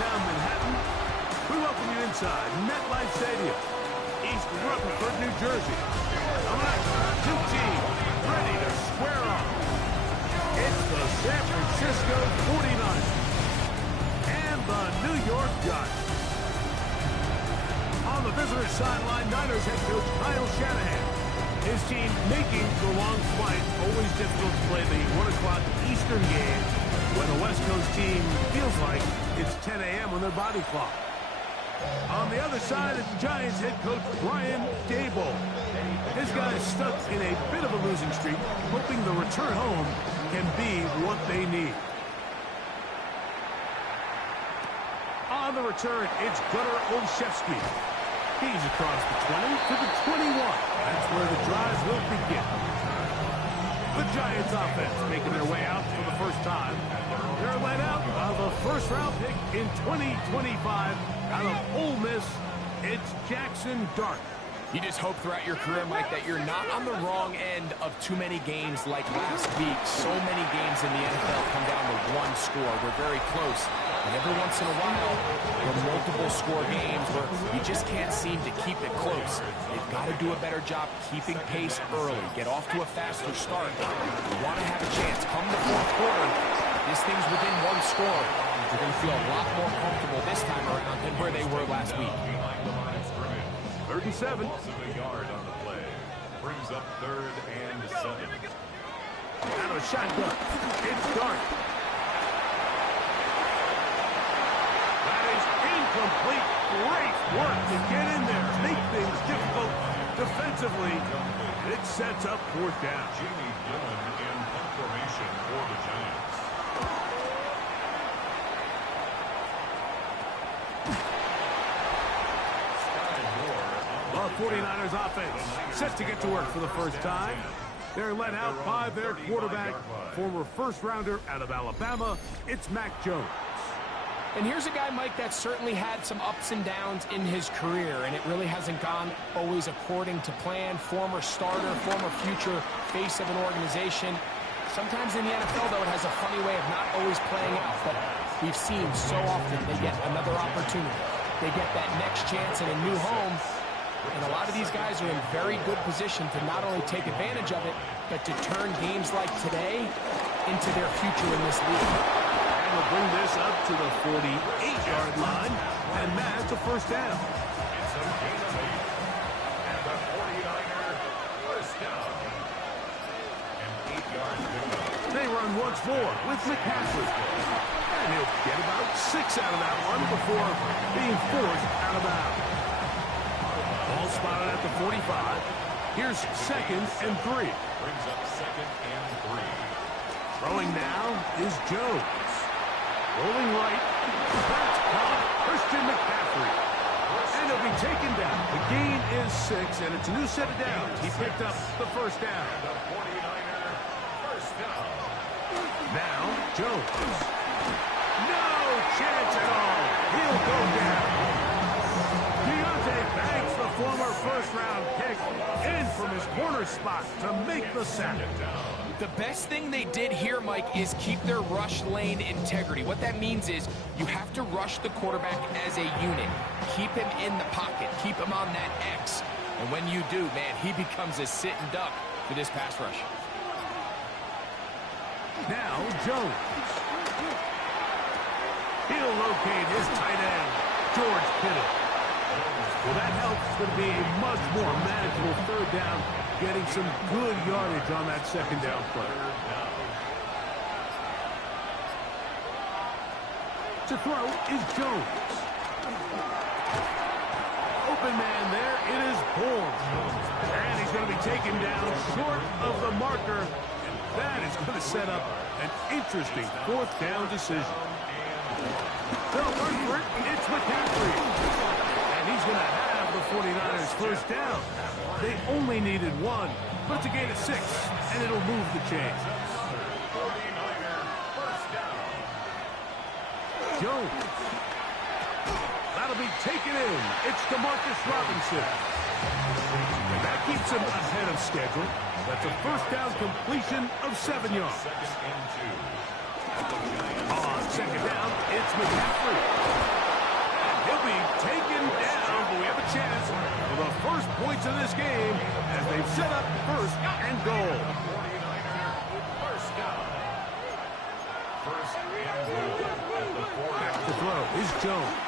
downtown Manhattan. We welcome you inside MetLife Stadium, East Rutherford, New Jersey. All right, two teams ready to square off. It's the San Francisco 49ers and the New York Giants. On the visitor sideline, Niners head coach Kyle Shanahan. His team making the long flight. Always difficult to play the 1 o'clock Eastern game when the West Coast team feels like it's 10 a.m. on their body clock. On the other side is Giants head coach Brian Daboll. His guys stuck in a bit of a losing streak, hoping the return home can be what they need. On the return, it's Gunnar Olszewski. He's across the 20 to the 21. That's where the drives will begin. The Giants offense making their way out for the first time. They're led out of a first-round pick in 2025 out of Ole Miss. It's Jackson Dart. You just hope throughout your career, Mike, that you're not on the wrong end of too many games like last week. So many games in the NFL come down to one score. They're very close. And every once in a while, there are multiple score games where you just can't seem to keep it close. They've got to do a better job keeping pace early. Get off to a faster start. You want to have a chance. Come the fourth quarter, this thing's within one score. You're going to feel a lot more comfortable this time around than where they were last week. 3rd and 7. Yard on the play. Brings up 3rd and 7. Out of a shotgun. It's Dart. That is incomplete. Great work to get in there. Make things difficult defensively. It sets up 4th down. Jamie Dillon in punt formation for the Giants. The 49ers offense set to get to work for the first time. They're led out by their quarterback, former first-rounder out of Alabama. It's Mac Jones. And here's a guy, Mike, that certainly had some ups and downs in his career, and it really hasn't gone always according to plan. Former starter, former future face of an organization. Sometimes in the NFL, though, it has a funny way of not always playing out, but we've seen so often they get another opportunity. They get that next chance in a new home. And a lot of these guys are in very good position to not only take advantage of it, but to turn games like today into their future in this league. And we'll bring this up to the 48-yard line, and that's a first down. It's a gain of 8. And the 49er first down. And 8 yards to go. They run once more with McCaffrey. And he'll get about 6 out of that one before being forced out of bounds. Ball spotted at the 45. Here's 2nd and 3. Brings up 2nd and 3. Throwing now is Jones. Rolling right. That's caught. Christian McCaffrey. And he'll be taken down. The gain is 6, and it's a new set of downs. He picked up the first down. The 49er first down. Now, Jones. No chance at all. He'll go down. Banks, the former first-round pick, in from his corner spot to make the sack. The best thing they did here, Mike, is keep their rush lane integrity. What that means is you have to rush the quarterback as a unit. Keep him in the pocket. Keep him on that X. And when you do, man, he becomes a sitting duck for this pass rush. Now, Jones. He'll locate his tight end, George Kittle. Well, that helps. It's going to be a much more manageable 3rd down, getting some good yardage on that 2nd down play. To throw is Jones. Open man there. It is Bourne. And he's going to be taken down short of the marker. And that is going to set up an interesting 4th down decision. They'll run for it. It's McCaffrey. He's going to have the 49ers first down. They only needed 1, but it's a gain of 6, and it'll move the chains. 49er first down. Jones. That'll be taken in. It's DeMarcus Robinson. And that keeps him ahead of schedule. That's a first down completion of 7 yards. 2nd and 2. On 2nd down, it's McCaffrey. points in this game as they've set up first and goal. 49er, first down. First and goal at the 40. Back to throw is Jones.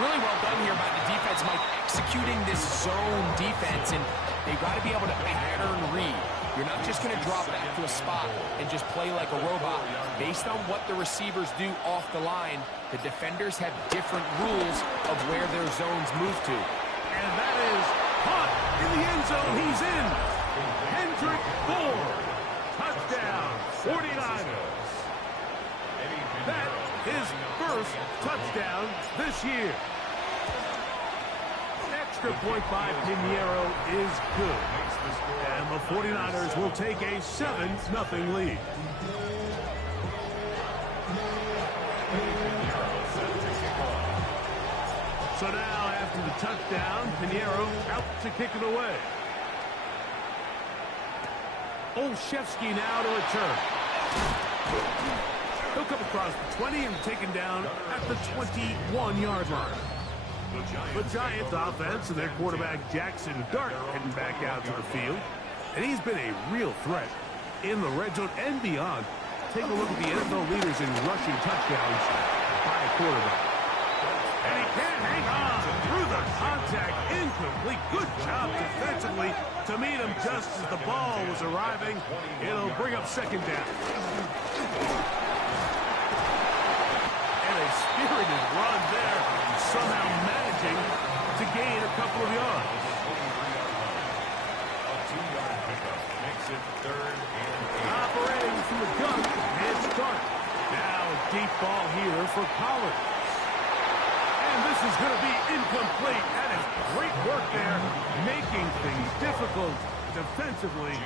Really well done here by the defense, Mike, executing this zone defense, and they've got to be able to pattern read. You're not just going to drop back to a spot and just play like a robot. Based on what the receivers do off the line, the defenders have different rules of where their zones move to. And that is caught in the end zone. He's in. Hendrick Ford. Touchdown, 49ers. That his first touchdown this year. Extra point by Pinheiro is good. And the 49ers will take a 7-0 lead. So now, after the touchdown, Pinheiro out to kick it away. Olszewski now to return. He'll come across the 20 and taken down at the 21-yard line. The Giants offense and their quarterback Jackson Dart heading back out to the field. And he's been a real threat in the red zone and beyond. Take a look at the NFL leaders in rushing touchdowns by a quarterback. And he can't hang on through the contact. Incomplete. Good job defensively to meet him just as the ball was arriving. It'll bring up second down. And a spirited run there, somehow managing to gain a couple of yards. A 2-yard pickup makes it 3rd and 8. Operating from the gun, it's Dart. Now a deep ball here for Collins. And this is going to be incomplete. That is great work there, making things difficult defensively.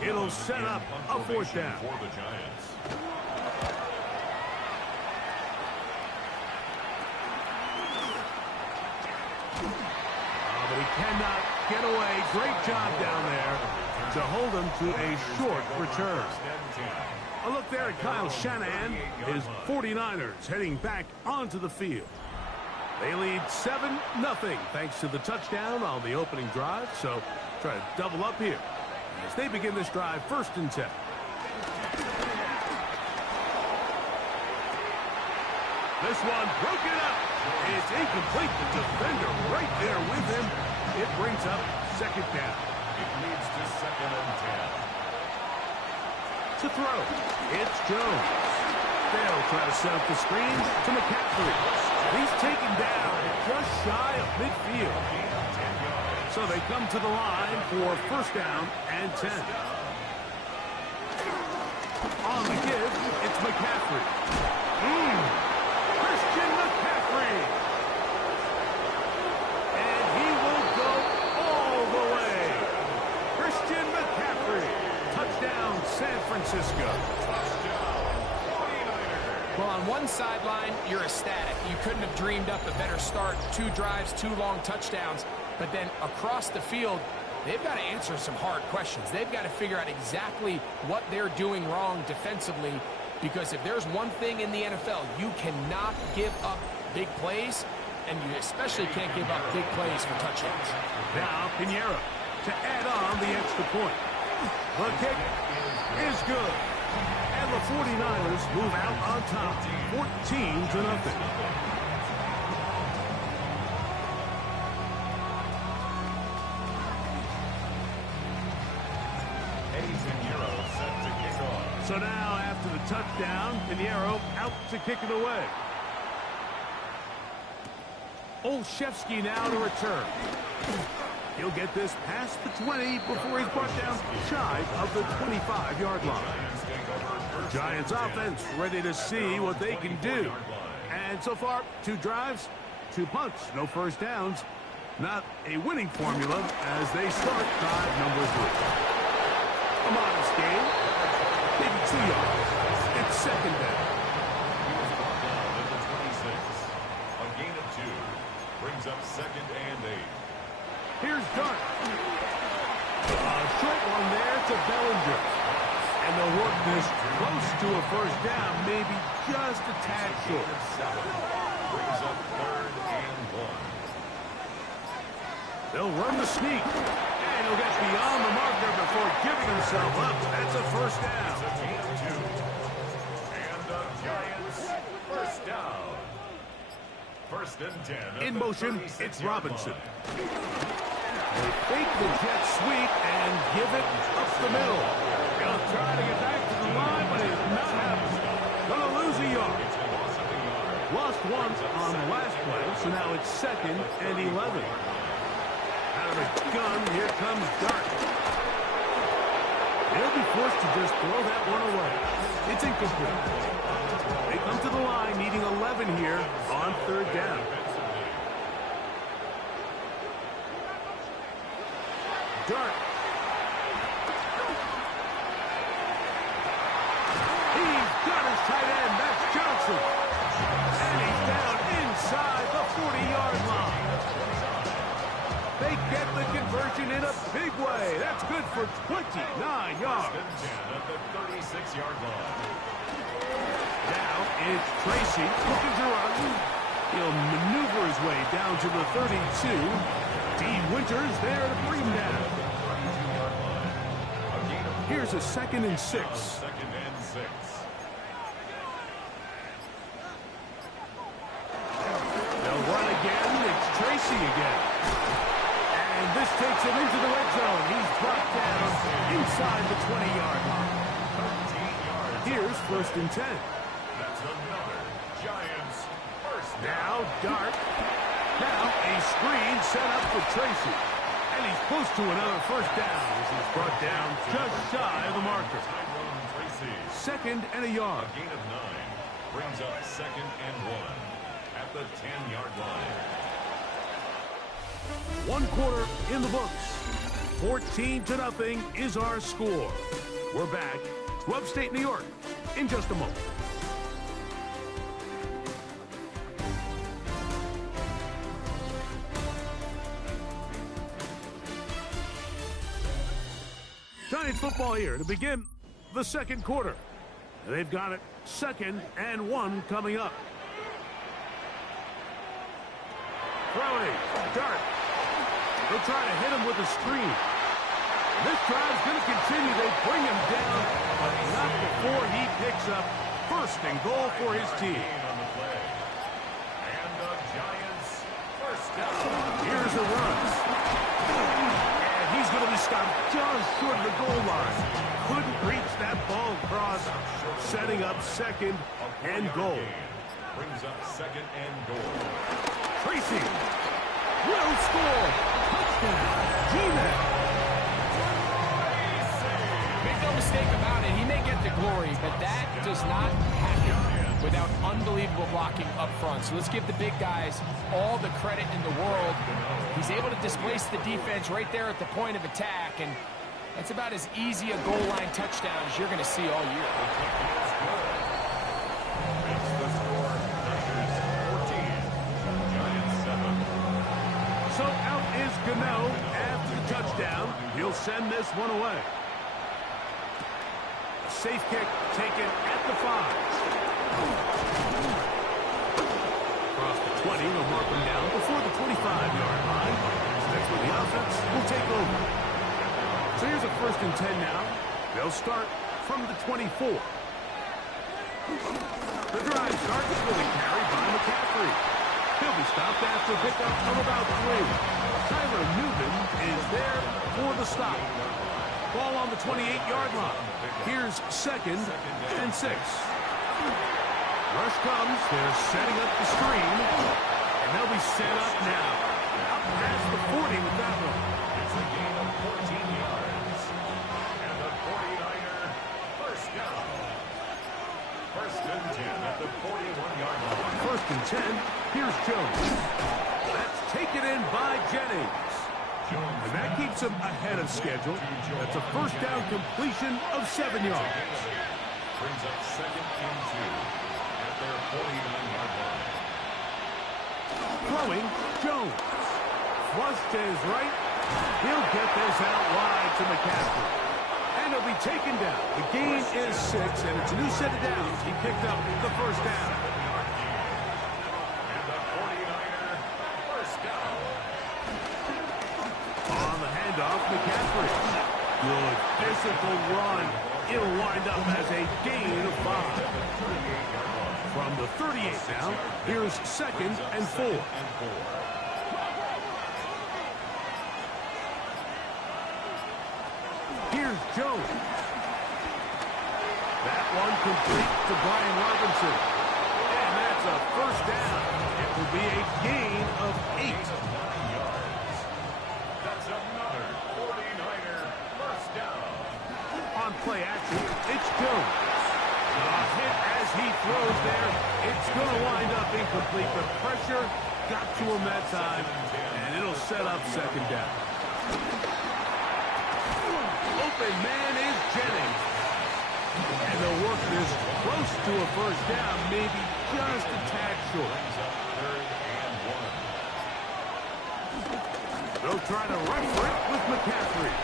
It'll set up a 4th down. For the Giants. But he cannot get away. Great job down there to hold him to a short return. A look there at Kyle Shanahan. His 49ers heading back onto the field. They lead 7-0 thanks to the touchdown on the opening drive. So try to double up here as they begin this drive 1st and 10. This one broken up. It's incomplete. The defender right there with him. It brings up 2nd down. It leads to 2nd and 10. To throw, it's Jones. They'll try to set up the screen to McCaffrey. He's taken down just shy of midfield. So they come to the line for 1st down and 10. On the give, it's McCaffrey. Christian McCaffrey. And he will go all the way. Christian McCaffrey. Touchdown, San Francisco. Well, on one sideline, you're ecstatic. You couldn't have dreamed up a better start. 2 drives, 2 long touchdowns. But then across the field, they've got to answer some hard questions. They've got to figure out exactly what they're doing wrong defensively, because if there's one thing in the NFL, you cannot give up big plays, and you especially can't give up big plays for touchdowns. Now Pinheiro to add on the extra point. The kick is good. And the 49ers move out on top, 14-0. So now, after the touchdown, Pinheiro out to kick it away. Olszewski now to return. He'll get this past the 20 before he's brought down shy of the 25-yard line. Giants offense ready to see what they can do. And so far, 2 drives, 2 punts, no 1st downs. Not a winning formula as they start drive number 3. A modest game. Maybe 2 yards. It's 2nd down. He was brought down at the 26. A gain of 2 brings up 2nd and 8. Here's Dart. A short one there to Bellinger. And they'll work this close to a 1st down, maybe just a tad short. Brings up 3rd and 1. They'll run the sneak. And he'll get beyond the marker before giving himself up. That's a first down. It's a gain of 2. And the Giants first down. First and 10. In motion, it's Robinson. They fake the jet sweep and give it up the middle. He'll try to get back to the line, but it's not happening. Gonna lose a yard. Lost one on the last play, so now it's 2nd and 11. Out of the gun, here comes Dart. They'll be forced to just throw that one away. It's incomplete. They come to the line needing 11 here on 3rd down. Dart. He's got his tight end. That's Johnson. And he's down inside the 40-yard line. They get the conversion in a big way. That's good for 29 yards. At the 36-yard line. Now it's Tracy looking to run. He'll maneuver his way down to the 32. D. Winters there to bring him down. Here's a 2nd and 6. 2nd and 6. They'll run again. It's Tracy again. And this takes him into the red zone. He's brought down inside the 20-yard line. 13 yards. Here's 1st and 10. That's another Giants first down. Now Dart. Now a screen set up for Tracy. And he's close to another first down as he's brought down just shy of the marker. Tyrone Tracy. 2nd and a yard. A gain of 9 brings up 2nd and 1 at the 10-yard line. 1 quarter in the books. 14-0 is our score. We're back to upstate New York in just a moment. Giants football here to begin the 2nd quarter. They've got it 2nd and 1 coming up. Throwing, Dart. They'll try to hit him with a screen. This drive's going to continue. They bring him down, but not before he picks up 1st and goal for his team. On the play. And the Giants first down. Here's a run. And he's going to be stopped just short of the goal line. Couldn't reach that ball across, setting up 2nd and goal. Brings up 2nd and goal. Tracy will score. Touchdown. G-Man. Make no mistake about it, he may get the glory, but that does not happen without unbelievable blocking up front. So let's give the big guys all the credit in the world. He's able to displace the defense right there at the point of attack, and that's about as easy a goal line touchdown as you're going to see all year. Makes the score. Niners 14. Giants 7. So out is Gano after the touchdown. He'll send this one away. A safe kick taken at the 5. Across the 20, they'll mark him down before the 25-yard line. That's where the offense will take over. So here's a 1st and 10 now. They'll start from the 24. The drive starts with a carry by McCaffrey. He'll be stopped after a pickup of about 3. Tyler Newman is there for the stop. Ball on the 28-yard line. Here's 2nd and 6. Rush comes. They're setting up the screen. And they'll be set up now. Out past the 40 with that one. It's a gain of 14 yards. And the 49er first down. 1st and 10 at the 41-yard line. 1st and 10. Here's Jones. That's taken in by Jennings. And that keeps him ahead of schedule. That's a first down completion of 7 yards. Brings up 2nd and 2 at their 49-yard line. Throwing, Jones. Flush to his right. He'll get this out wide to McCaffrey. And he'll be taken down. The gain is 6, and it's a new set of downs. He picked up the first down. And the 49er first down. McCaffrey. Good physical run. It'll wind up as a gain of 5. From the 38 now, here's 2nd and 4. Here's Jones. That one complete to Brian Robinson. And that's a first down. It will be a gain of 8. That's another 49er first down. On play action, it's Jones. A hit as he throws there. It's going to wind up incomplete. The pressure got to him that time, and it'll set up 2nd down. Open man is Jennings. And they'll work this close to a first down, maybe just a tad short. They'll try to run for it with McCaffrey.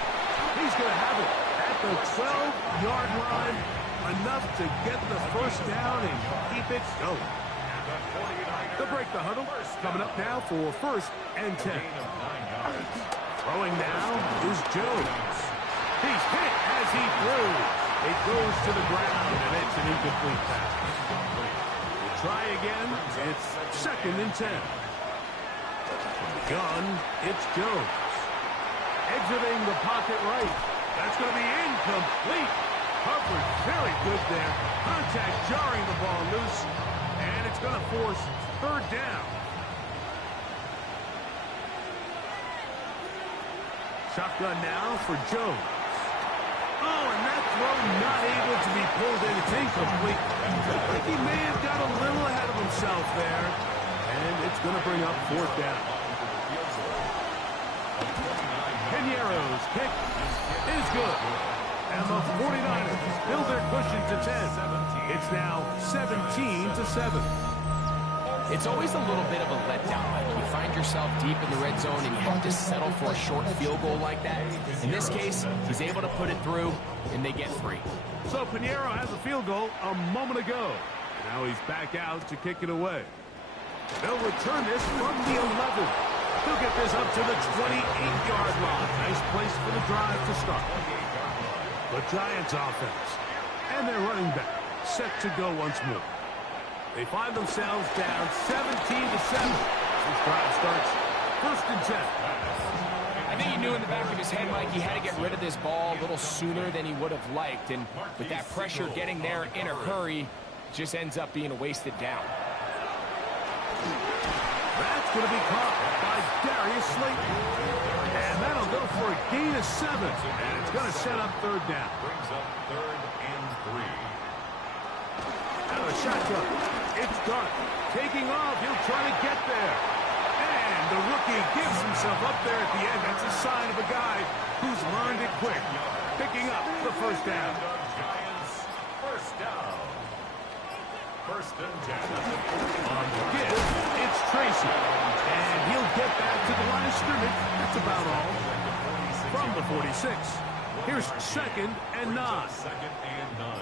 He's going to have it at the 12-yard line. Enough to get the first down and keep it going. They'll break the huddle. Coming up now for 1st and 10. Throwing now is Jones. He's hit as he threw. It goes to the ground, and it's an incomplete pass. We'll try again. It's 2nd and 10. Gun, it's Jones. Exiting the pocket right. That's going to be incomplete. Coverage very good there. Contact jarring the ball loose. And it's going to force 3rd down. Shotgun now for Jones. Oh, and that throw not able to be pulled in. It's incomplete. I think he may have got a little ahead of himself there. And it's going to bring up 4th down. Piñeiro's kick is good. And the 49ers build their cushion to 10. It's now 17-7. It's always a little bit of a letdown. Like you find yourself deep in the red zone and you have to settle for a short field goal like that. In this case, he's able to put it through, and they get 3. So Piñeiro has a field goal a moment ago. Now he's back out to kick it away. They'll return this from the 11. He'll get this up to the 28-yard line. Nice place for the drive to start. The Giants offense. And their running back set to go once more. They find themselves down 17-7. This drive starts 1st and 10. I think he knew in the back of his head, Mike, he had to get rid of this ball a little sooner than he would have liked. And with that pressure getting there in a hurry, just ends up being a wasted down. That's going to be caught by Darius Slayton. And that'll go for a gain of 7. And it's going to set up 3rd down. Brings up 3rd and 3. Out of the shotgun. It's Dark. Taking off. He'll try to get there. And the rookie gives himself up there at the end. That's a sign of a guy who's learned it quick. Picking up the first down. Giants first down. 1st and 10. On the give, it's Tracy. And he'll get back to the line of scrimmage. That's about all. From the 46. Here's 2nd and 9. 2nd and 9.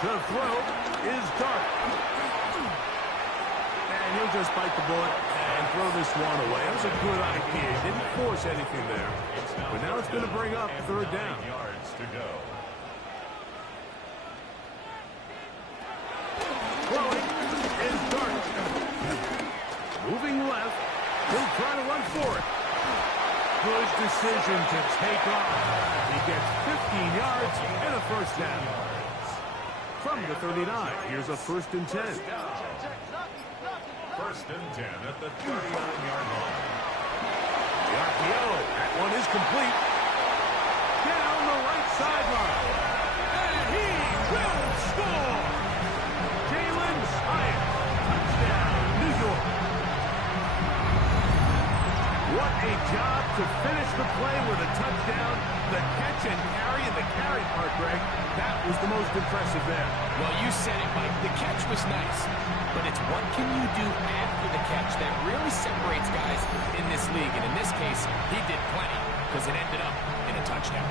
The throw is Dark. And he'll just bite the bullet and throw this one away. That was a good idea. He didn't force anything there. But now it's going to bring up 3rd down. Yards to go. Throwing is Dark. Moving left. He'll try to run for it. Good decision to take off. He gets 15 yards and a first down. From the 39, here's a 1st and 10. 1st and 10 at the 39-yard line. The RPO, that one is complete. Down the right sideline. And he will score. Jalen Hyatt, touchdown, New York. What a job to finish the play with a touchdown. The catch and carry, and the carry part, Greg, that was the most impressive there. Well, you said it, Mike. The catch was nice, but it's what can you do after the catch that really separates guys in this league. And in this case, he did plenty because it ended up in a touchdown.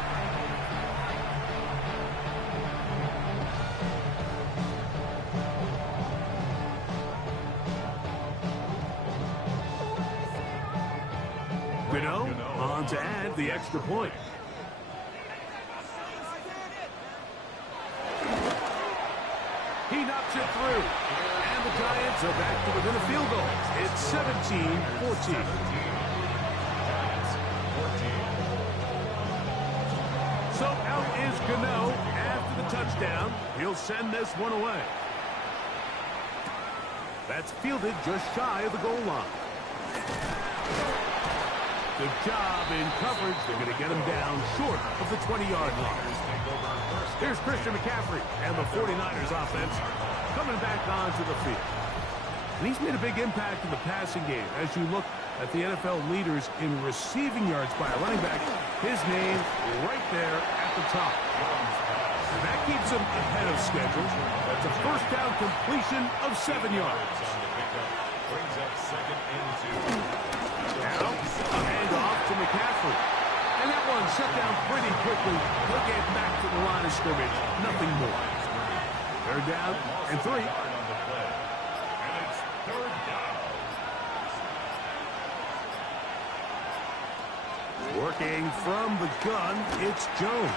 to add the extra point. He knocks it through. And the Giants are back to within a field goal. It's 17-14. So out is Gano after the touchdown. He'll send this one away. That's fielded just shy of the goal line. Good job in coverage. They're going to get him down short of the 20-yard line. Here's Christian McCaffrey and the 49ers offense coming back onto the field. And he's made a big impact in the passing game. As you look at the NFL leaders in receiving yards by a running back, his name right there at the top. And that keeps him ahead of schedule. That's a first down completion of 7 yards. Brings up second and 2. Now, a handoff to McCaffrey. And that one shut down pretty quickly. He'll get back to the line of scrimmage. Nothing more. Third down and 3. And it's third down. Working from the gun, it's Jones.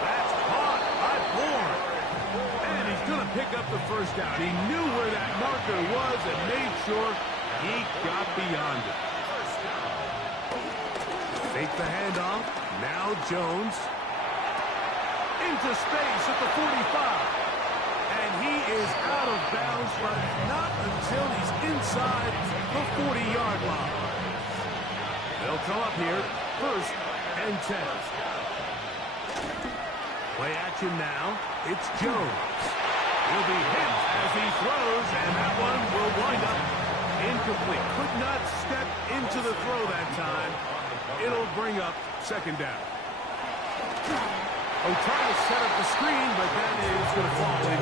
That's caught by Bourne. And he's going to pick up the first down. He knew where that marker was and made sure he got beyond it. Take the handoff. Now Jones. Into space at the 45. And he is out of bounds, but not until he's inside the 40-yard line. They'll come up here, first and 10. Play action now. It's Jones. He'll be hit as he throws, and that one will wind up incomplete. Could not step into the throw that time. It'll bring up second down. Oh, trying to set up the screen, but that is going to fall in.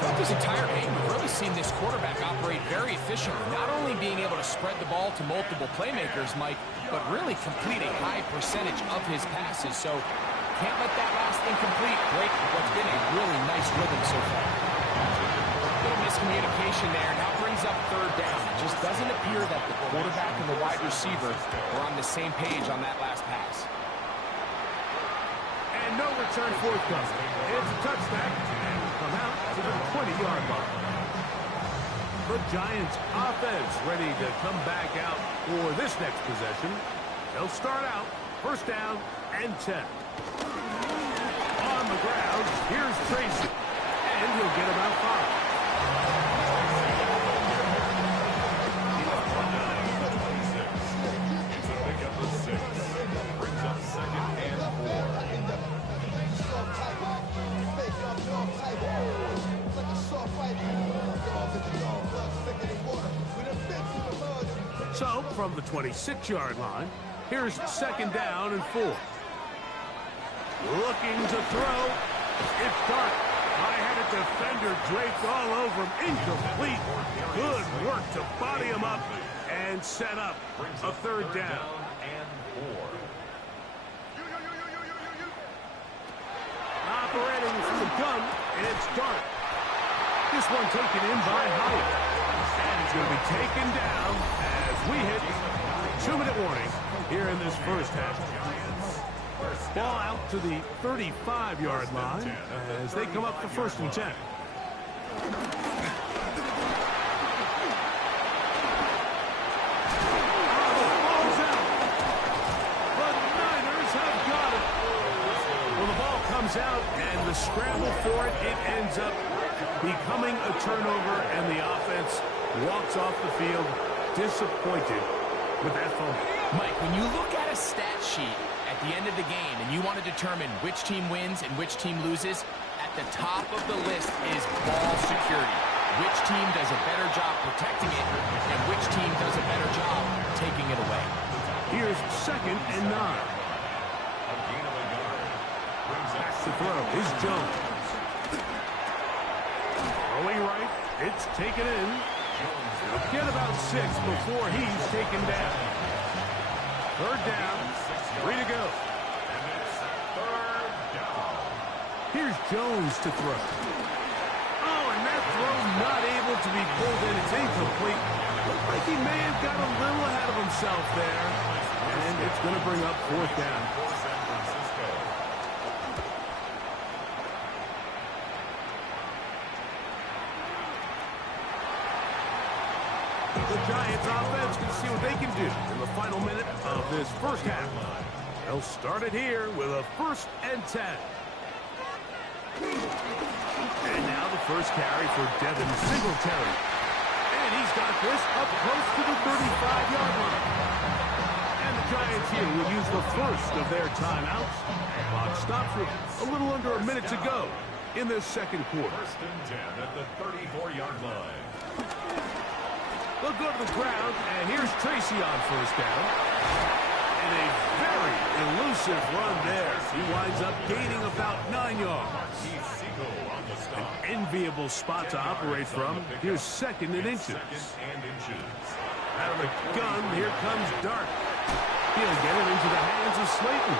Throughout this entire game, we've really seen this quarterback operate very efficiently, not only being able to spread the ball to multiple playmakers, Mike, but really complete a high percentage of his passes. So can't let that last incomplete break what's been a really nice rhythm so far. A little miscommunication there. Now brings up third down. It just doesn't appear that the quarterback and the wide receiver were on the same page on that last pass. And no return forthcoming. It's a touchback, and will come out to the 20-yard line. The Giants offense ready to come back out for this next possession. They'll start out first down and 10. On the ground, here's Tracy, and he'll get about 5. So, from the 26-yard line, here's second down and 4. Looking to throw. It's Dart. High-headed defender draped all over him. Incomplete. Good work to body him up and set up a third down. Operating from the gun, it's Dart. This one taken in by Hyatt. And it's going to be taken down as we hit 2-minute warning here in this first half. Ball out to the 35-yard line as they come up for first and 10. Out and the scramble for it, it ends up becoming a turnover, and the offense walks off the field disappointed with that fumble. Mike, when you look at a stat sheet at the end of the game and you want to determine which team wins and which team loses, at the top of the list is ball security. Which team does a better job protecting it and which team does a better job taking it away. Here's second and 9. Back to throw is Jones. Throwing right, it's taken in. He'll get about 6 before he's taken down. Third down, 3 to go. Here's Jones to throw. Oh, and that throw not able to be pulled in. It's incomplete. Looked like he may have got a little ahead of himself there. And it's going to bring up fourth down. The Giants offense can see what they can do in the final minute of this first half. They'll start it here with a 1st and 10. And now the first carry for Devin Singletary. And he's got this up close to the 35-yard line. And the Giants here will use the first of their timeouts. Clock stops with a little under a minute to go in this second quarter. 1st and 10 at the 34-yard line. They'll go to the ground, and here's Tracy on first down. And a very elusive run there. He winds up gaining about 9 yards. An enviable spot to operate from. Here's 2nd and inches. Out of the gun, here comes Dart. He'll get it into the hands of Slayton.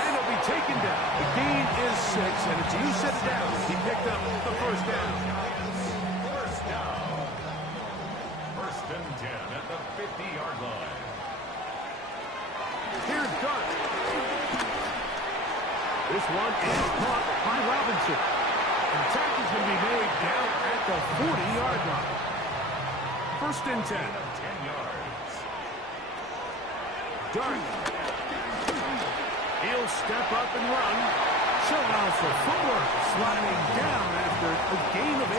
And he'll be taken down. The gain is 6, and it's a new set of downs. He picked up the first down. 1st and 10 at the 50-yard line. Here's Dart. This one is caught by Robinson. And the tackle's going to be made down at the 40-yard line. 1st and 10. 10 yards. Dart. He'll step up and run. Showing off for footwork. Sliding down after a gain of 8.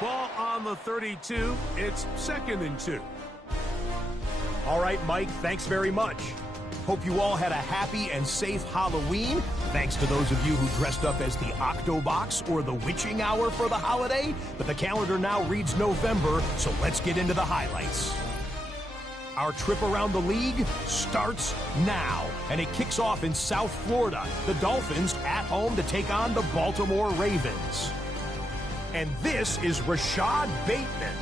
Ball on the 32. It's 2nd and 2. All right, Mike, thanks very much. Hope you all had a happy and safe Halloween. Thanks to those of you who dressed up as the Octobox or the Witching Hour for the holiday. But the calendar now reads November, so let's get into the highlights. Our trip around the league starts now, and it kicks off in South Florida. The Dolphins at home to take on the Baltimore Ravens. And this is Rashad Bateman.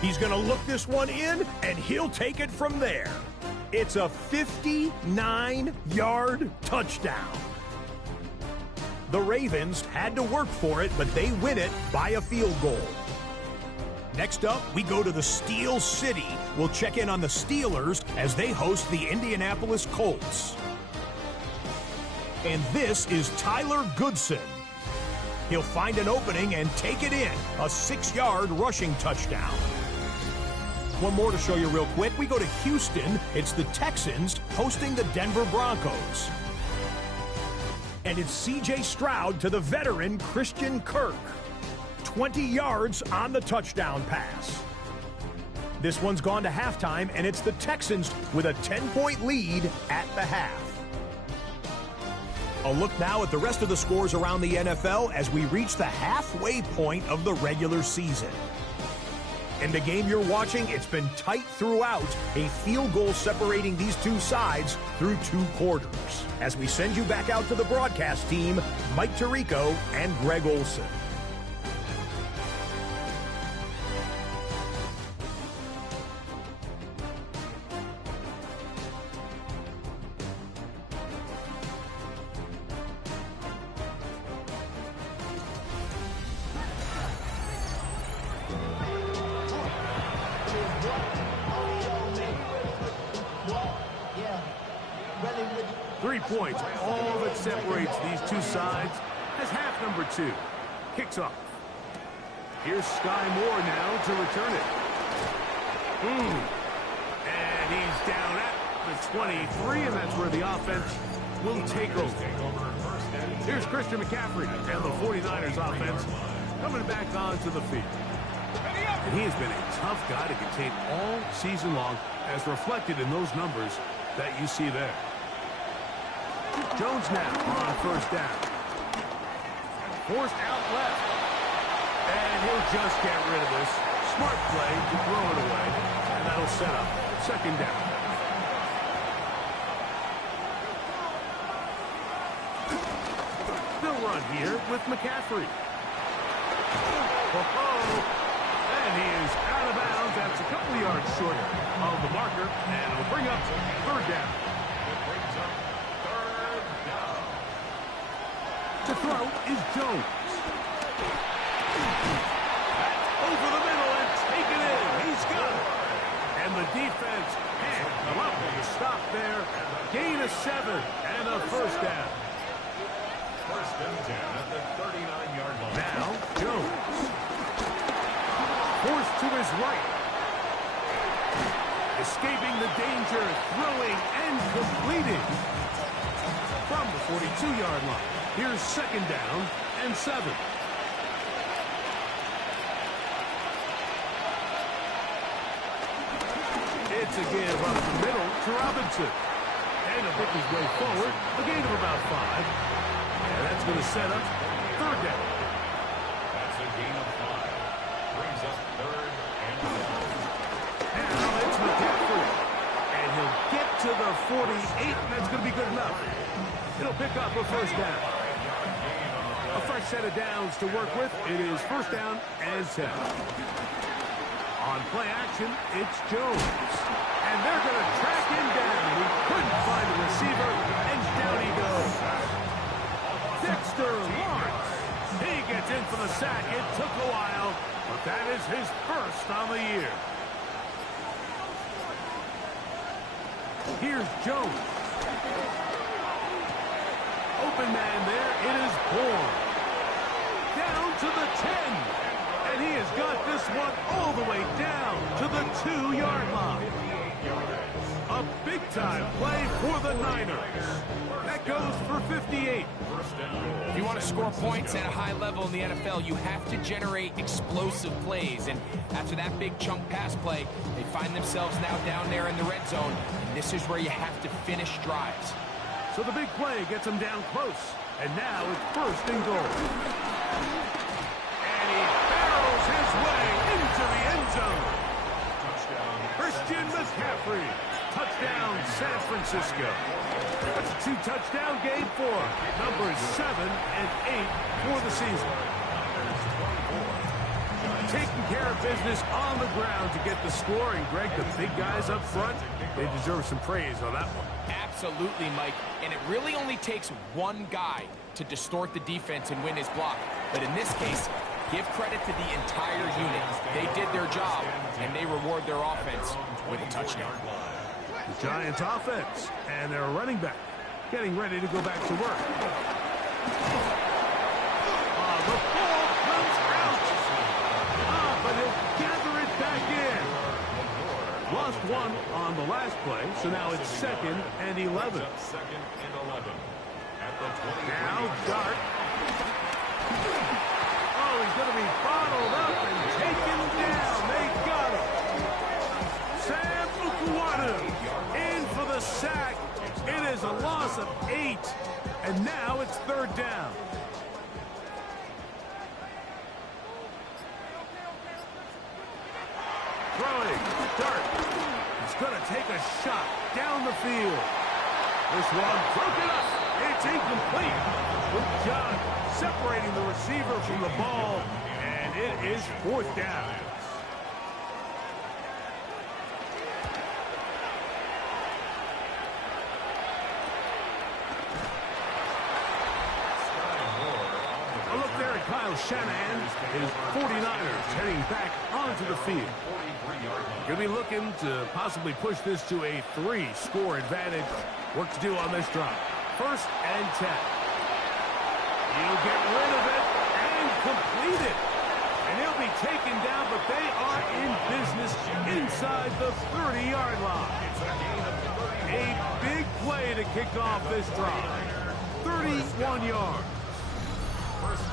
He's going to look this one in, and he'll take it from there. It's a 59-yard touchdown. The Ravens had to work for it, but they win it by a field goal. Next up, we go to the Steel City. We'll check in on the Steelers as they host the Indianapolis Colts. And this is Tyler Goodson. He'll find an opening and take it in. A 6-yard rushing touchdown. One more to show you real quick. We go to Houston. It's the Texans hosting the Denver Broncos. And it's C.J. Stroud to the veteran Christian Kirk. 20 yards on the touchdown pass. This one's gone to halftime, and it's the Texans with a 10-point lead at the half. A look now at the rest of the scores around the NFL as we reach the halfway point of the regular season. In the game you're watching, it's been tight throughout, a field goal separating these two sides through 2 quarters. As we send you back out to the broadcast team, Mike Tirico and Greg Olson. Points, all that separates these two sides as half number 2 kicks off. Here's Sky Moore now to return it. And he's down at the 23, and that's where the offense will take over. Here's Christian McCaffrey and the 49ers offense coming back onto the field. And he has been a tough guy to contain all season long, as reflected in those numbers that you see there. Jones now on first down. Forced out left. And he'll just get rid of this. Smart play to throw it away. And that'll set up 2nd down. They'll run here with McCaffrey. And he is out of bounds. That's a couple of yards short of the marker. And it'll bring up 3rd down. To throw is Jones. Over the middle and taken in. He's got it. And the defense can't come up with a stop there. Gain of 7 and a first down. First and 10 at the 39-yard line. Now, Jones. Forced to his right. Escaping the danger, throwing and completing. From the 42-yard line. Here's second down and 7. It's a give up the middle to Robinson. And he'll pick his way forward. A gain of about 5. And that's going to set up third down. That's a gain of 5. Brings up third and 10. Now it's McCaffrey. And he'll get to the 48. That's going to be good enough. It'll pick up a first down. A fresh set of downs to work with. It is first down and 10. On play action, it's Jones. And they're going to track him down. He couldn't find a receiver, and down he goes. Dexter Lawrence. He gets in for the sack. It took a while, but that is his first on the year. Here's Jones. Open man there. It is Bourne. Down to the 10. And he has got this one all the way down to the 2-yard line. A big-time play for the Niners. That goes for 58. If you want to score points at a high level in the NFL, you have to generate explosive plays. And after that big chunk pass play, they find themselves now down there in the red zone. And this is where you have to finish drives. So the big play gets him down close. And now it's first and goal. And he barrels his way into the end zone. Touchdown. Christian McCaffrey. Touchdown, San Francisco. That's a 2-touchdown game for numbers 7 and 8 for the season. Taking care of business on the ground to get the score. And, Greg, the big guys up front, they deserve some praise on that one. Absolutely, Mike. And it really only takes one guy to distort the defense and win his block. But in this case, give credit to the entire unit. They did their job, and they reward their offense with a touchdown. The Giants offense and their running back getting ready to go back to work. The ball comes out. But he'll gather it back in. Lost one on the last play, so now it's second and 11. Second and 11. At the 20. Now Dart. Oh, he's going to be bottled up and taken down. They got him. Sam Ukuwanu in for the sack. It is a loss of 8. And now it's third down. Throwing. Dart. He's going to take a shot down the field. This one broken up. It's incomplete. With John separating the receiver from the ball. And it is fourth down. A look there at Kyle Shanahan. His 49ers heading back onto the field. Going to be looking to possibly push this to a 3-score advantage. Work to do on this drive. First and 10. He'll get rid of it and complete it. And he'll be taken down, but they are in business inside the 30-yard line. A big play to kick off this drive. 31 yards.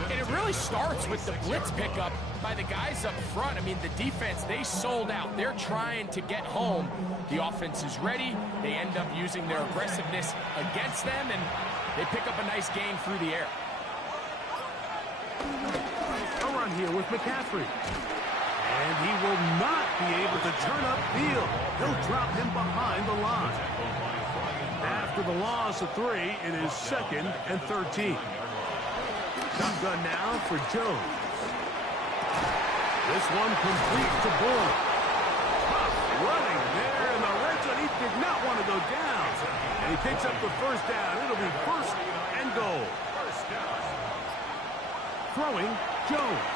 And it really starts with the blitz pickup by the guys up front. I mean, the defense, they sold out. They're trying to get home. The offense is ready. They end up using their aggressiveness against them, and they pick up a nice gain through the air. A run here with McCaffrey. And he will not be able to turn upfield. He'll drop him behind the line. After the loss of 3, it is second and 13. Shotgun now for Jones. This one complete to Bourne. Tough running there in the red zone. He did not want to go down. And he picks up the first down. It'll be first and goal. Throwing Jones.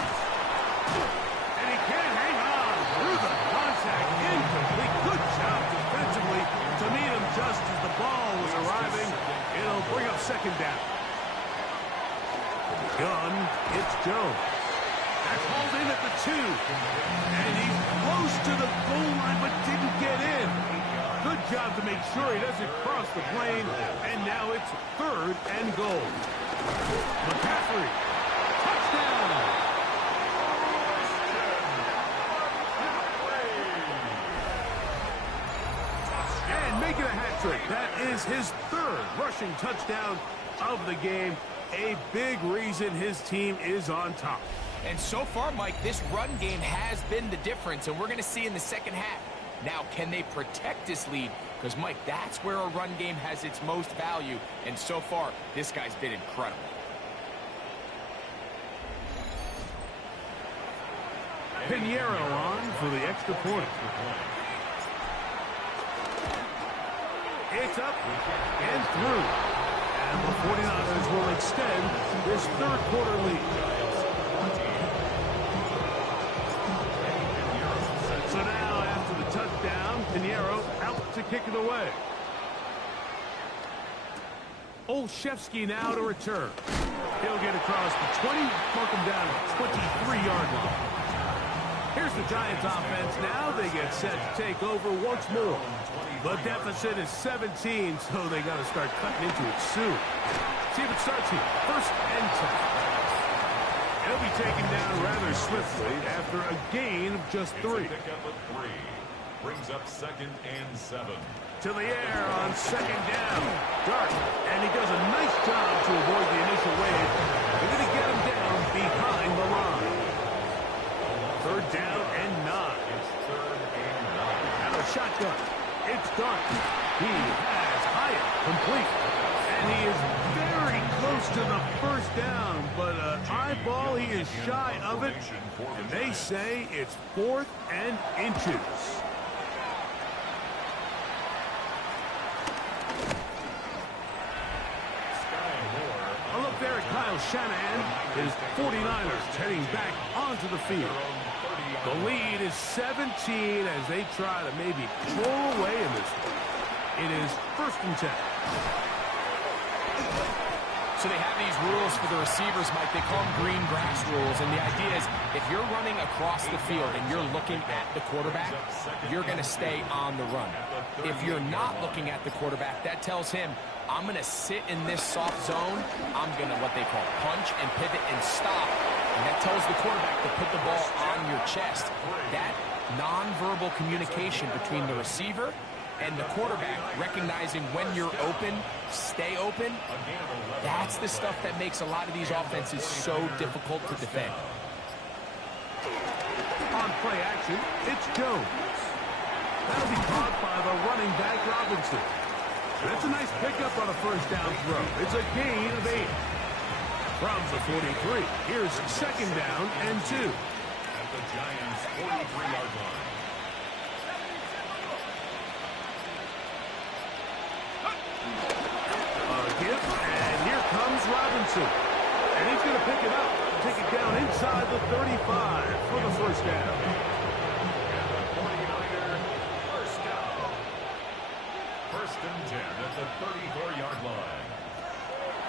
And he can't hang on through the concept. sack, incomplete. Good job defensively to meet him just as the ball was arriving. It'll bring up second down. Gun, it's Jones. That's hauled in at the 2. And he's close to the goal line but didn't get in. Good job to make sure he doesn't cross the plane. And now it's 3rd and goal. McCaffrey, touchdown. And making a hat trick. That is his 3rd rushing touchdown of the game. A big reason his team is on top. And so far, Mike, this run game has been the difference, and we're going to see in the second half. Now, can they protect this lead? Because, Mike, that's where a run game has its most value, and so far, this guy's been incredible. Pinheiro on for the extra point. It's up and through. And the 49ers will extend this 3rd quarter lead. So now, after the touchdown, Pinheiro out to kick it away. Olszewski now to return. He'll get across the 20, mark him down at 23-yard line. Here's the Giants offense now. They get set to take over once more. The deficit is 17, so they got to start cutting into it soon. See if it starts here. 1st and 10. He'll be taken down rather swiftly after a gain of just 3. Brings up 2nd and 7. To the air on 2nd down. Dart, and he does a nice job to avoid the initial wave. They're going to get him down behind the line. 3rd down and 9. It's 3rd and 9. Out of shotgun. It's Dart. He has Hyatt complete. And he is very close to the 1st down, but eyeball, he is shy of it. And they say it's 4th and inches. A look there at Kyle Shanahan. His 49ers heading back onto the field. The lead is 17 as they try to maybe pull away in this one. It is 1st and 10. So they have these rules for the receivers, Mike. They call them green grass rules. And the idea is if you're running across the field and you're looking at the quarterback, you're going to stay on the run. If you're not looking at the quarterback, that tells him, I'm going to sit in this soft zone. I'm going to what they call punch and pivot and stop. And that tells the quarterback to put the ball on your chest. That nonverbal communication between the receiver and the quarterback, recognizing when you're open, stay open, that's the stuff that makes a lot of these offenses so difficult to defend. On play action, it's Jones. That'll be caught by the running back, Robinson. That's a nice pickup on a 1st down throw. It's a gain of 8. From the 43, here's 2nd down and 2. At the Giants' 43-yard line. Give, and here comes Robinson. And he's going to pick it up, take it down inside the 35 for the 1st down. And the 49er, 1st down. 1st and 10 at the 34-yard line.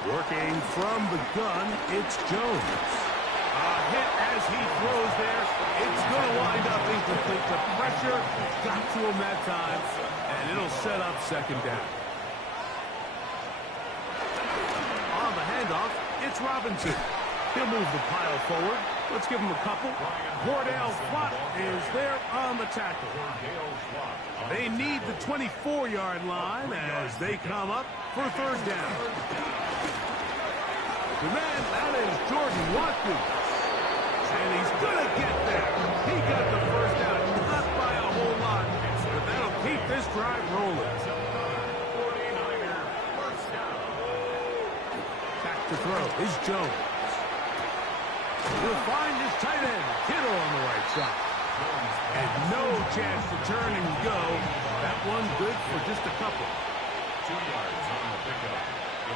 Working from the gun, it's Jones. A hit as he throws there. It's going to wind up incomplete. The pressure got to him that time, and it'll set up 2nd down. On the handoff, it's Robinson. He'll move the pile forward. Let's give him a couple. Cordell Flott is there on the tackle. They need the 24-yard line as they come up for 3rd down. The man, that is Jordan Watkins. And he's going to get there. He got the 1st down, not by a whole lot, but that'll keep this drive rolling. 49er, 1st down. Back to throw is Jones. He'll find his tight end, Kittle on the right side. And no chance to turn and go. That one good for just a couple. 2 yards on the pickup.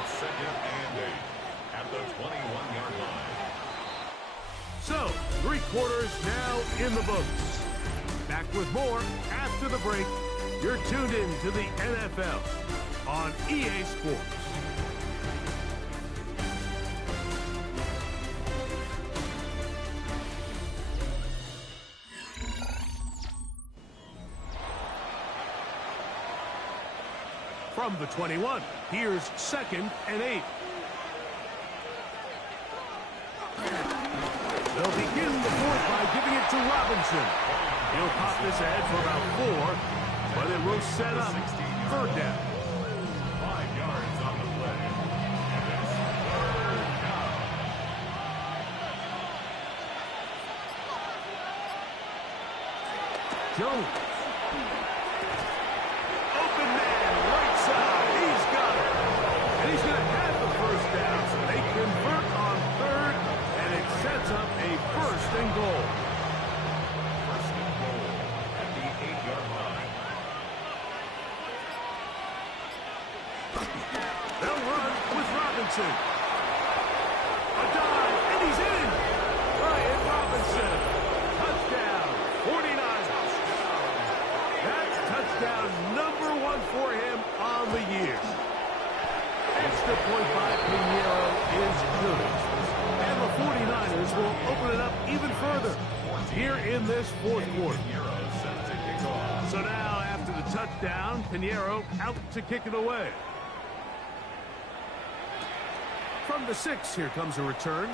It's 2nd and 8 at the 21-yard line. So, 3 quarters now in the books. Back with more after the break. You're tuned in to the NFL on EA Sports. From the 21, here's 2nd and 8. They'll begin the fourth by giving it to Robinson. He'll pop this ahead for about 4, but it will set up 3rd down. 5 yards on the play. And it's 3rd down. Jones. Open man, right side. He's got it. And he's going to have the 1st down. So they convert on 3rd, and it sets up a 1st and goal. 1st and goal at the 8-yard line. They'll run with Robinson. A dive, and he's in. Ryan Robinson. Touchdown, 49ers. That's touchdown number 1 for him on the year. Extra point by Pinheiro is good. And the 49ers will open it up even further here in this 4th quarter. Pinheiro set to kick off. So now, after the touchdown, Pinheiro out to kick it away. From the 6, here comes a return.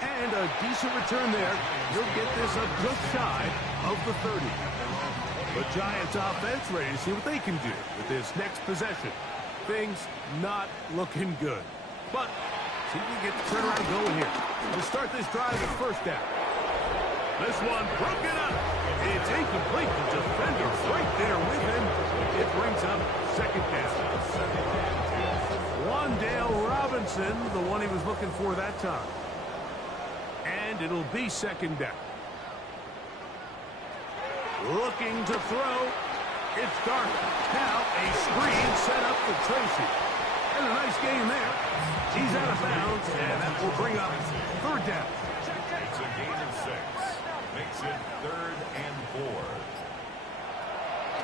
And a decent return there. He'll get this up just shy of the 30. The Giants offense ready to see what they can do with this next possession. Things not looking good. But see if we get the turnaround going here. We'll start this drive at 1st down. This one broken up. It's incomplete. The defender right there with him. It brings up 2nd down. Wan'Dale Robinson, the one he was looking for that time. And it'll be 2nd down. Looking to throw. It's Dark. Now a screen set up for Tracy. And a nice gain there. He's out of bounds, and that will bring up 3rd down. It's a gain of 6. Makes it 3rd and 4.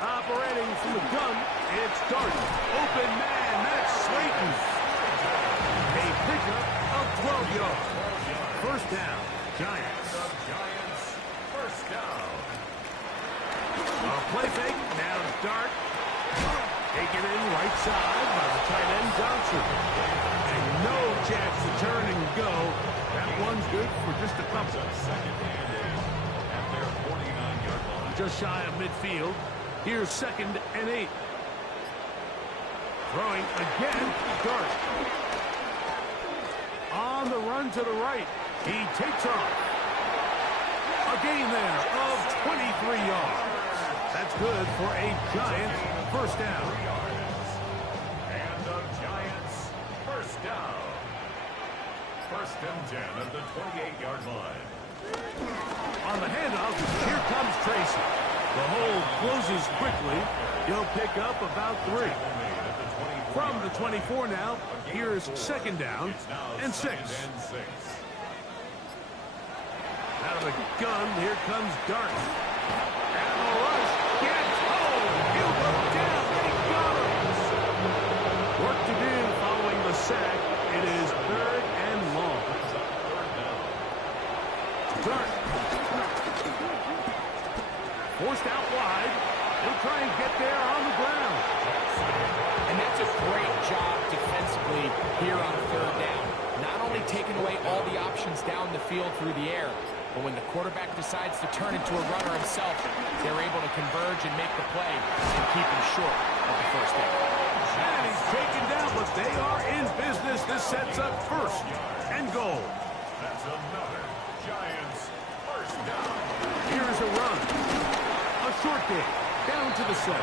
Operating from the gun, it's Dark. Open man, that's Slayton. A pickup of 12 yards. 1st down, Giants. The Giants, 1st down. A play fake, now Dark. Taken in right side by the tight end Johnson. And no chance to turn and go. That one's good for just a couple. 2nd and 8 at their 49-yard line. Just shy of midfield. Here's 2nd and 8. Throwing again, Dark. On the run to the right. He takes off. A gain there of 23 yards. That's good for a Giants 1st down. And the Giants, 1st down. 1st and 10 at the 28-yard line. On the handoff, here comes Tracy. The hole closes quickly. He'll pick up about 3. From the 24 now, here's 2nd down and 6. Out of the gun, here comes Dark. And the rush gets home. He'll go down. They got him. Work to do following the sack. It is 3rd and long. Dark. Forced out wide. He'll try and get there on the ground. And that's a great job defensively here on 3rd down. Not only taking away all the options down the field through the air, but when the quarterback decides to turn into a runner himself, they're able to converge and make the play and keep him short of the 1st down. And he's taken down, but they are in business. This sets up 1st and goal. That's another Giants 1st down. Here's a run. A short game. Down to the 7.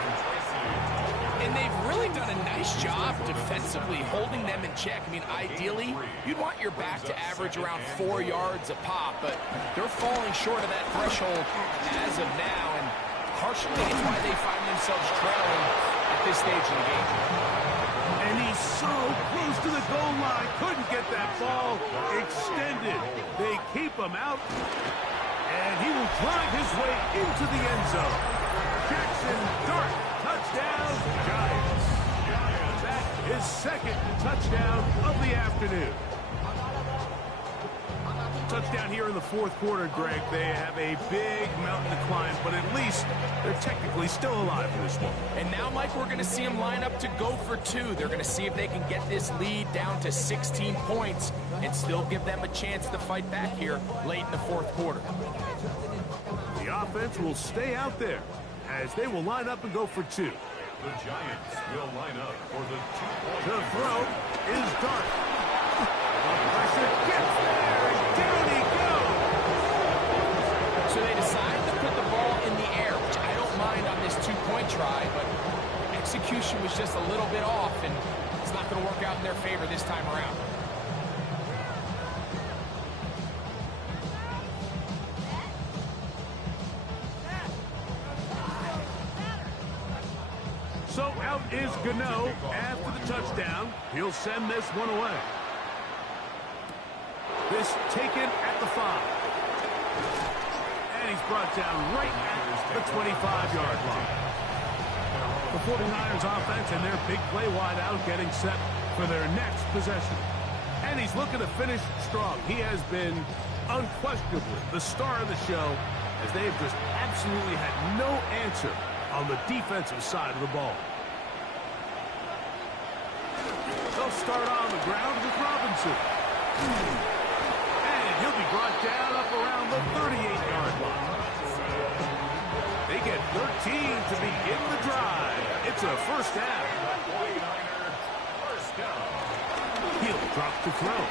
And they've really done a nice job defensively holding them in check. I mean, ideally, you'd want your back to average around 4 yards a pop, but they're falling short of that threshold as of now, and partially it's why they find themselves trailing at this stage of the game. And he's so close to the goal line. Couldn't get that ball extended. They keep him out. And he will drive his way into the end zone. Jackson Dart, touchdown, Giants. That is second touchdown of the afternoon. Touchdown here in the fourth quarter, Greg. They have a big mountain to climb, but at least they're technically still alive in this one. And now, Mike, we're going to see them line up to go for two. They're going to see if they can get this lead down to 16 points and still give them a chance to fight back here late in the fourth quarter. The offense will stay out there as they will line up and go for two. The Giants will line up for the 2-point. The throw is Dart. The pressure gets there, and down he goes. So they decide to put the ball in the air, which I don't mind on this two-point try, but execution was just a little bit off, and it's not going to work out in their favor this time around. So out is Gano after the touchdown. He'll send this one away. This taken at the 5. And he's brought down right at the 25-yard line. The 49ers offense and their big play wide out getting set for their next possession. And he's looking to finish strong. He has been unquestionably the star of the show as they have just absolutely had no answer on the defensive side of the ball. They'll start on the ground with Robinson. And he'll be brought down up around the 38-yard line. They get 13 to begin the drive. It's a first down. He'll drop to throw.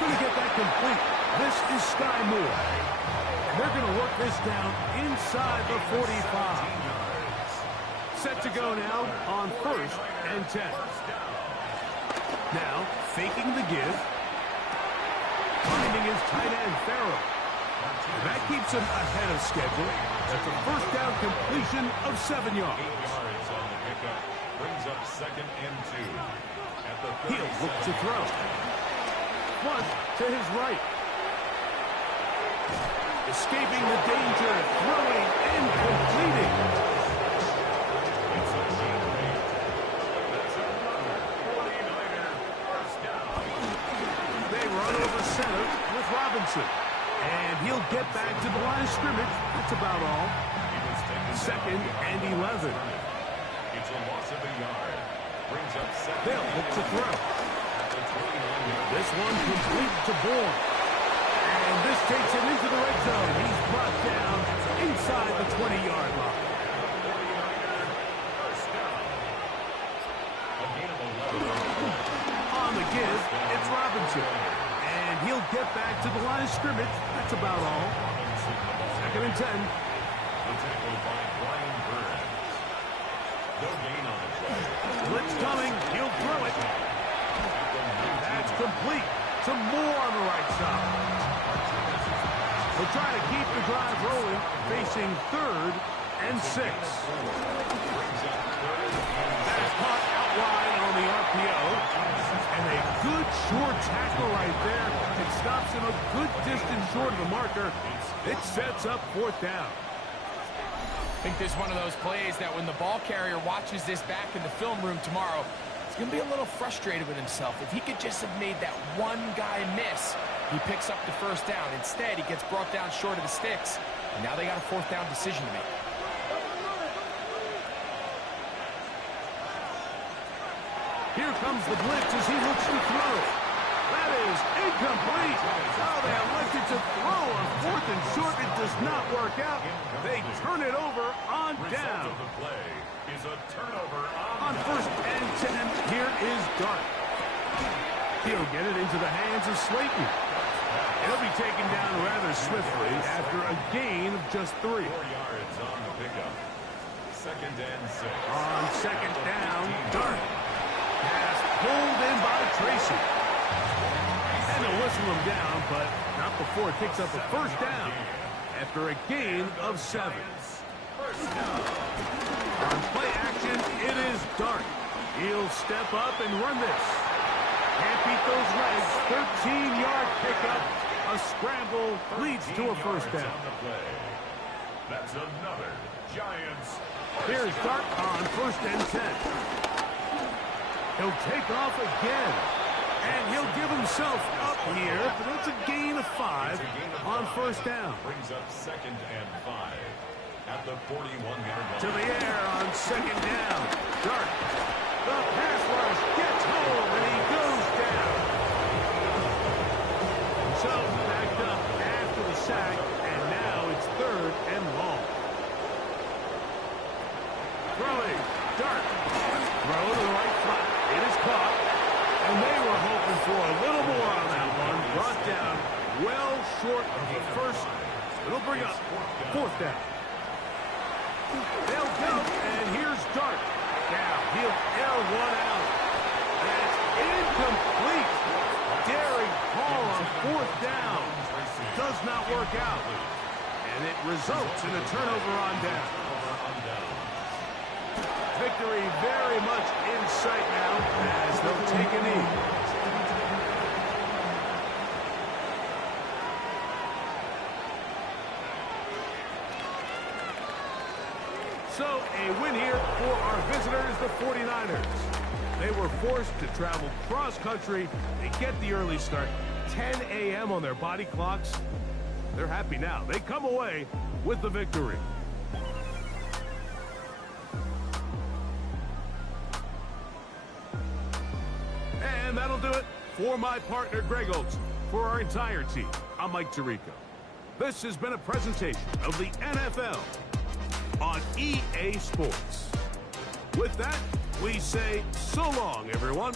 Gonna get that complete. This is Sky Moore. And they're going to work this down inside the 45. Set to go now on 1st and 10. Now, faking the give. Finding his tight end, Farrell. That keeps him ahead of schedule. That's a first down completion of 7 yards. 8 yards on the pickup. Brings up 2nd and 2. He'll look to throw. One to his right. Escaping the danger, throwing and completing. It's a gain rate. That's another 49er first down. They run over center with Robinson. And he'll get back to the line of scrimmage. That's about all. He was taken 2nd and 11. It's a loss of a yard. Brings up 2nd. They'll look to throw. At the 29-yard. This one complete to Bourne. And this takes him into the red zone. He's brought down inside the 20-yard line. 49er first down. A gain of 11. On the give, it's Robinson. And he'll get back to the line of scrimmage. That's about all. 2nd and 10. The tackle by Brian Burns. No gain on the play. Blitz coming. He'll throw it. That's complete to Moore on the right side. They'll try to keep the drive rolling, facing 3rd and 6. That is caught out wide on the RPO. And a good short tackle right there. It stops him a good distance short of the marker. It sets up 4th down. I think this is one of those plays that when the ball carrier watches this back in the film room tomorrow, he's going to be a little frustrated with himself. If he could just have made that one guy miss, he picks up the first down. Instead, he gets brought down short of the sticks. And now they got a 4th down decision to make. Here comes the blitz as he looks to throw. That is incomplete. Oh, they elected to throw on 4th and short. It does not work out. They turn it over on down. Result of the play is a turnover On 1st and 10, here is Dart. He'll get it into the hands of Slayton. He'll be taken down rather swiftly after a gain of just 3. 4 yards on the pickup. 2nd and 6. On 2nd down, Dart. Pass pulled in by Tracy. And they'll whistle him down, but not before it picks up a first down after a gain of 7. On play action, it is Dart. He'll step up and run this. Can't beat those legs. 13-yard pickup. A A scramble leads to a first down. That's another Giants. Here's Dart on 1st and 10. He'll take off again. And he'll give himself up here, but it's a gain of 5 on 1st down. Brings up 2nd and 5 at the 41-yard line. To the air on 2nd down. Dart. The pass rush gets home, and he goes down. So backed up after the sack, and now it's 3rd and long. Throwing. Dart. Throw to the right flat. It is caught. And they were hoping for a little more on that one. Brought down well short of the first. It'll bring up 4th down. They'll go, and here's Dart. Now, he'll air one out. That's incomplete. Daring Paul on 4th down. Does not work out. And it results in a turnover on down. Victory very much in sight now as they'll take a knee. So a win here for our visitors, the 49ers. They were forced to travel cross-country to get the early start. 10 a.m. on their body clocks. They're happy now. They come away with the victory. And that'll do it for my partner, Greg Olson. For our entire team, I'm Mike Tirico. This has been a presentation of the NFL on EA Sports. With that, we say so long, everyone.